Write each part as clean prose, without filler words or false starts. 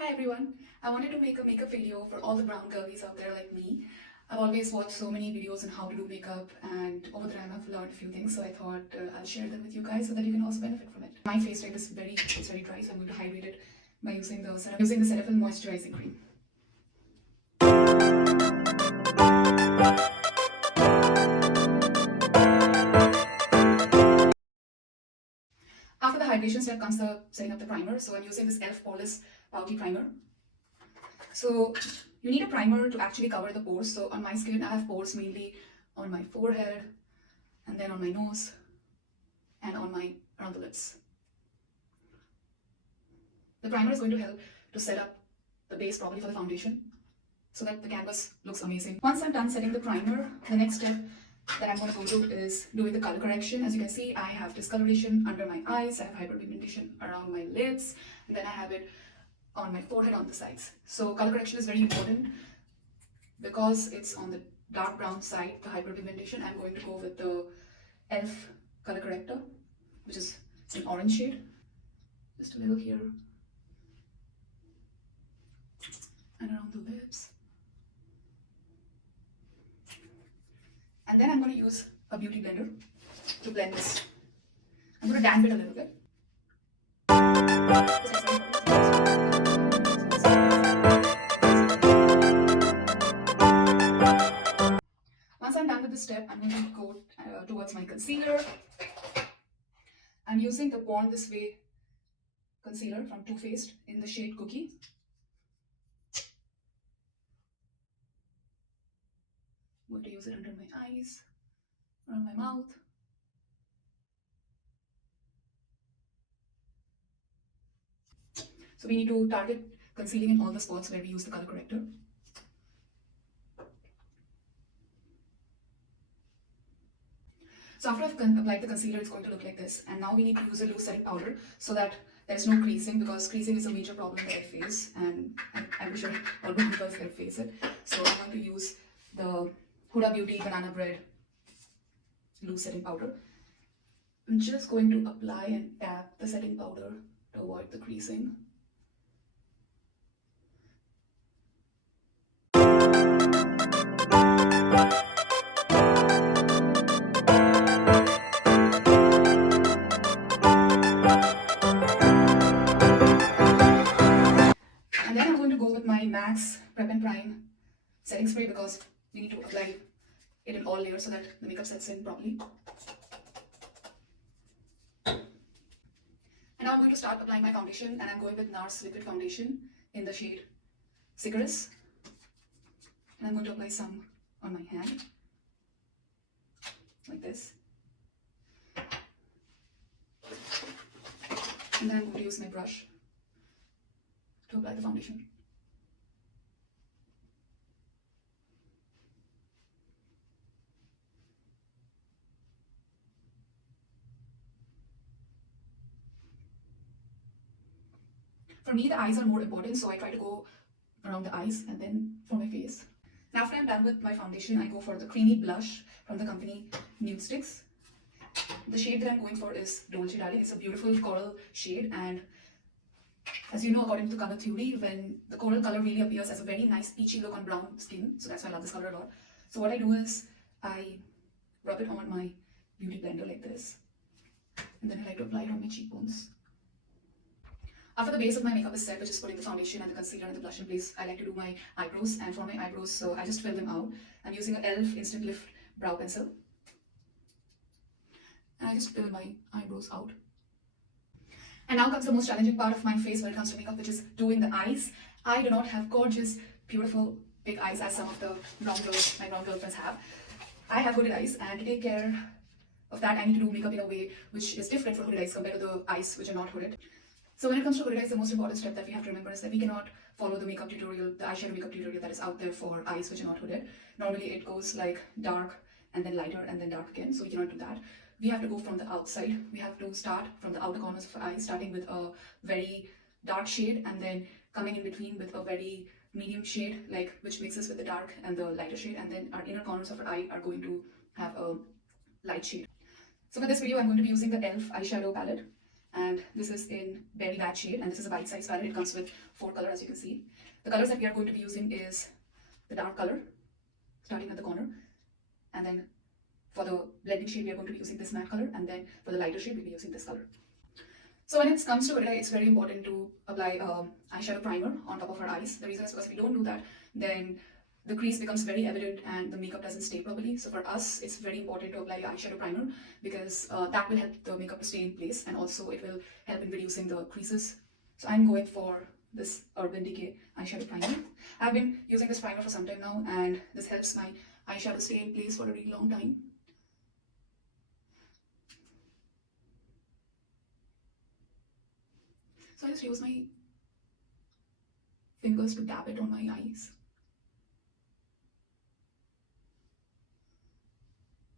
Hi everyone, I wanted to make a makeup video for all the brown girlies out there like me. I've always watched so many videos on how to do makeup, and over the time I've learned a few things, so I thought I'll share them with you guys so that you can also benefit from it. My face type is very dry, so I'm going to hydrate it by using the Cetaphil moisturizing cream. After the hydration step comes the setting up the primer. So I'm using this e.l.f. Poreless Pouty Primer. So you need a primer to actually cover the pores. So on my skin, I have pores mainly on my forehead, and then on my nose, and around the lips. The primer is going to help to set up the base properly for the foundation so that the canvas looks amazing. Once I'm done setting the primer, the next step that I'm going to go to is doing the color correction. As you can see, I have discoloration under my eyes, I have hyperpigmentation around my lids, and then I have it on my forehead on the sides. So color correction is very important because it's on the dark brown side, the hyperpigmentation. I'm going to go with the e.l.f. color corrector, which is an orange shade. Just a little here and around the lips. And then I'm going to use a beauty blender to blend this. I'm going to damp it a little bit. Once I'm done with this step, I'm going to go towards my concealer. I'm using the Born This Way concealer from Too Faced in the shade Cookie. I'm going to use it under my eyes, around my mouth. So we need to target concealing in all the spots where we use the color corrector. So after I've applied the concealer, it's going to look like this. And now we need to use a loose setting powder so that there's no creasing, because creasing is a major problem that I face, and I'm sure all the girls can face it. So I'm going to use the Huda Beauty Banana Bread loose setting powder. I'm just going to apply and tap the setting powder to avoid the creasing. And then I'm going to go with my MAC Prep and Prime setting spray, because we need to apply it in all layers so that the makeup sets in properly. And now I'm going to start applying my foundation, and I'm going with NARS Liquid Foundation in the shade Sycharis. And I'm going to apply some on my hand, like this. And then I'm going to use my brush to apply the foundation. For me, the eyes are more important, so I try to go around the eyes and then for my face. And after I'm done with my foundation, I go for the creamy blush from the company Nude Sticks. The shade that I'm going for is Dolce Darling. It's a beautiful coral shade, and as you know, according to color theory, when the coral color really appears as a very nice peachy look on brown skin, so that's why I love this color a lot. So what I do is I rub it on my beauty blender like this, and then I like to apply it on my cheekbones. After the base of my makeup is set, which is putting the foundation and the concealer and the blush in place, I like to do my eyebrows. And for my eyebrows, so I just fill them out. I'm using an e.l.f. Instant Lift Brow Pencil. And I just fill my eyebrows out. And now comes the most challenging part of my face when it comes to makeup, which is doing the eyes. I do not have gorgeous, beautiful, big eyes as some of the my brown girlfriends have. I have hooded eyes, and to take care of that, I need to do makeup in a way which is different for hooded eyes compared to the eyes which are not hooded. So when it comes to hooded eyes, the most important step that we have to remember is that we cannot follow the makeup tutorial, the eyeshadow makeup tutorial that is out there for eyes which are not hooded. Normally it goes like dark and then lighter and then dark again, so we cannot do that. We have to go from the outside. We have to start from the outer corners of our eyes, starting with a very dark shade and then coming in between with a very medium shade, like which mixes with the dark and the lighter shade, and then our inner corners of our eye are going to have a light shade. So for this video, I'm going to be using the e.l.f. eyeshadow palette. and this is in Berry Bad shade, and this is a bite-sized palette. It comes with 4 colors, as you can see. The colors that we are going to be using is the dark color, starting at the corner, and then for the blending shade, we are going to be using this matte color, and then for the lighter shade, we'll be using this color. So when it comes to hooded eye, it's very important to apply eyeshadow primer on top of our eyes. The reason is because if we don't do that, then the crease becomes very evident and the makeup doesn't stay properly. So for us, it's very important to apply eyeshadow primer because that will help the makeup to stay in place, and also it will help in reducing the creases. So I'm going for this Urban Decay eyeshadow primer. I've been using this primer for some time now, and this helps my eyeshadow stay in place for a really long time. So I just use my fingers to dab it on my eyes.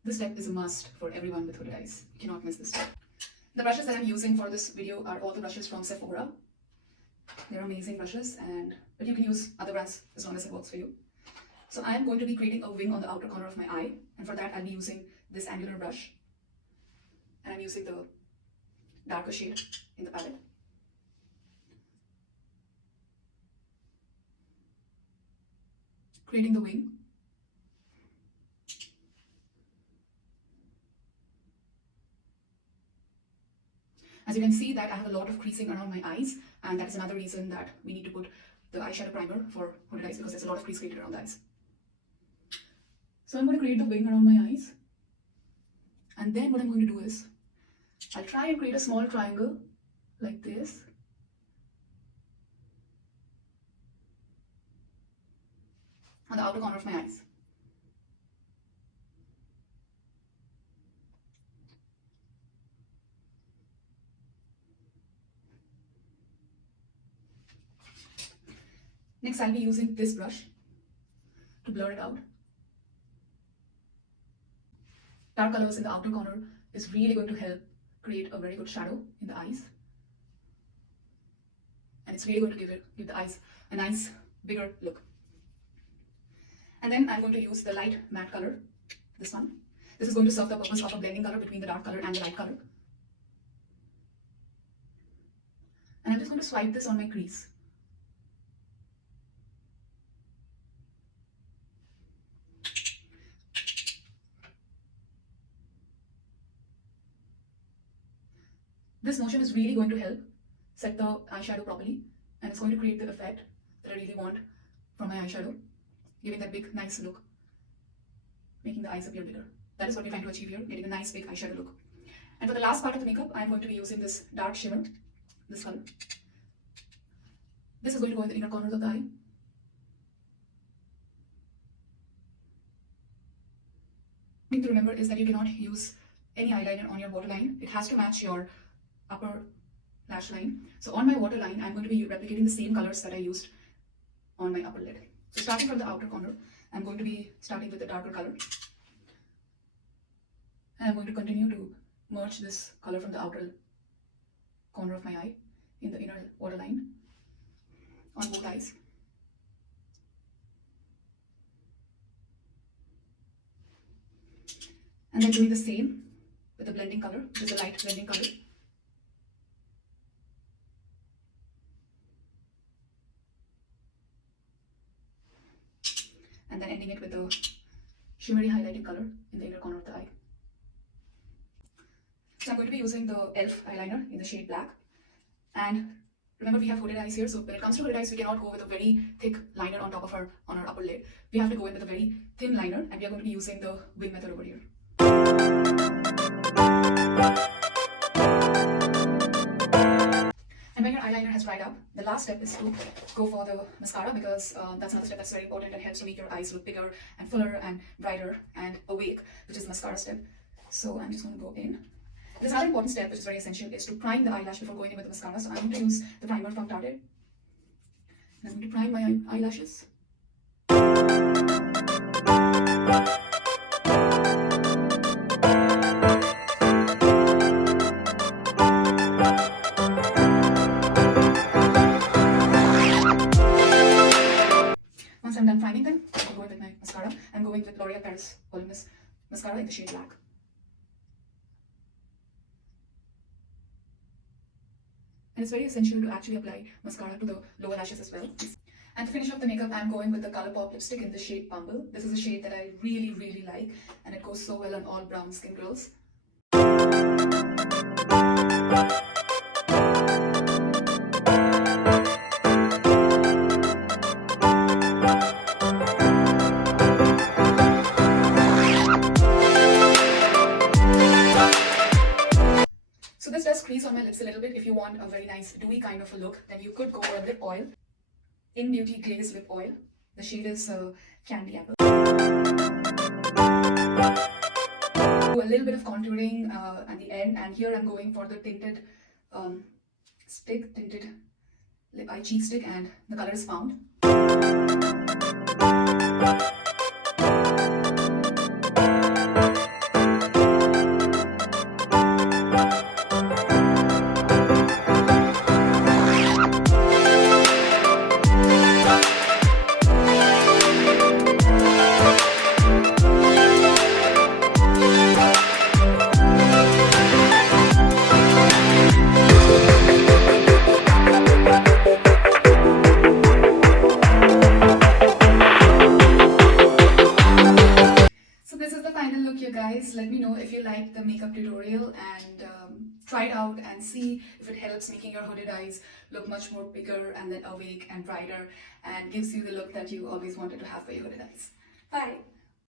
This step is a must for everyone with hooded eyes. You cannot miss this step. The brushes that I'm using for this video are all the brushes from Sephora. They're amazing brushes, but you can use other brands as long as it works for you. So I am going to be creating a wing on the outer corner of my eye, and for that I'll be using this angular brush. And I'm using the darker shade in the palette. Creating the wing. As you can see that I have a lot of creasing around my eyes, and that is another reason that we need to put the eyeshadow primer for hooded eyes, because there's a lot of crease created around the eyes. So I'm going to create the wing around my eyes, and then what I'm going to do is I'll try and create a small triangle like this. On the outer corner of my eyes. Next, I'll be using this brush to blur it out. Dark colors in the outer corner is really going to help create a very good shadow in the eyes. And it's really going to give the eyes a nice, bigger look. And then I'm going to use the light matte color, this one. This is going to serve the purpose of a blending color between the dark color and the light color. And I'm just going to swipe this on my crease. This motion is really going to help set the eyeshadow properly, and it's going to create the effect that I really want from my eyeshadow, giving that big, nice look, making the eyes appear bigger. That is what we're trying to achieve here, getting a nice, big eyeshadow look. And for the last part of the makeup, I'm going to be using this dark shimmer, this color. This is going to go in the inner corners of the eye. The thing to remember is that you cannot use any eyeliner on your waterline. It has to match your upper lash line. So on my waterline, I'm going to be replicating the same colors that I used on my upper lid. So starting from the outer corner, I'm going to be starting with the darker color. And I'm going to continue to merge this color from the outer corner of my eye in the inner waterline on both eyes. And then doing the same with the blending color, which is a light blending color. And then ending it with a shimmery highlighting color in the inner corner of the eye. So I'm going to be using the e.l.f. eyeliner in the shade black. And remember, we have hooded eyes here, so when it comes to hooded eyes, we cannot go with a very thick liner on top of our upper lid. We have to go in with a very thin liner, and we are going to be using the wing method over here. And when your eyeliner has dried up, the last step is to go for the mascara, because that's another step that's very important and helps to make your eyes look bigger and fuller and brighter and awake, which is the mascara step. So I'm just going to go in. There's another important step which is very essential, is to prime the eyelash before going in with the mascara. So I'm going to use the primer from Tarte. And I'm going to prime my eyelashes. Once I'm done priming them, I'm going with my mascara. I'm going with L'Oreal Paris Voluminous Mascara in the shade black. And it's very essential to actually apply mascara to the lower lashes as well. And to finish off the makeup, I'm going with the Colourpop lipstick in the shade Bumble. This is a shade that I really, really like, and it goes so well on all brown skin girls. So this does crease on my lips a little bit. If you want a very nice dewy kind of a look, then you could go for lip oil. In Beauty Glaze Lip Oil. The shade is Candy Apple. Do a little bit of contouring at the end, and here I'm going for the tinted tinted lip eye cheek stick, and the color is Found. You guys, let me know if you liked the makeup tutorial, and try it out and see if it helps making your hooded eyes look much more bigger and then awake and brighter, and gives you the look that you always wanted to have for your hooded eyes. Bye.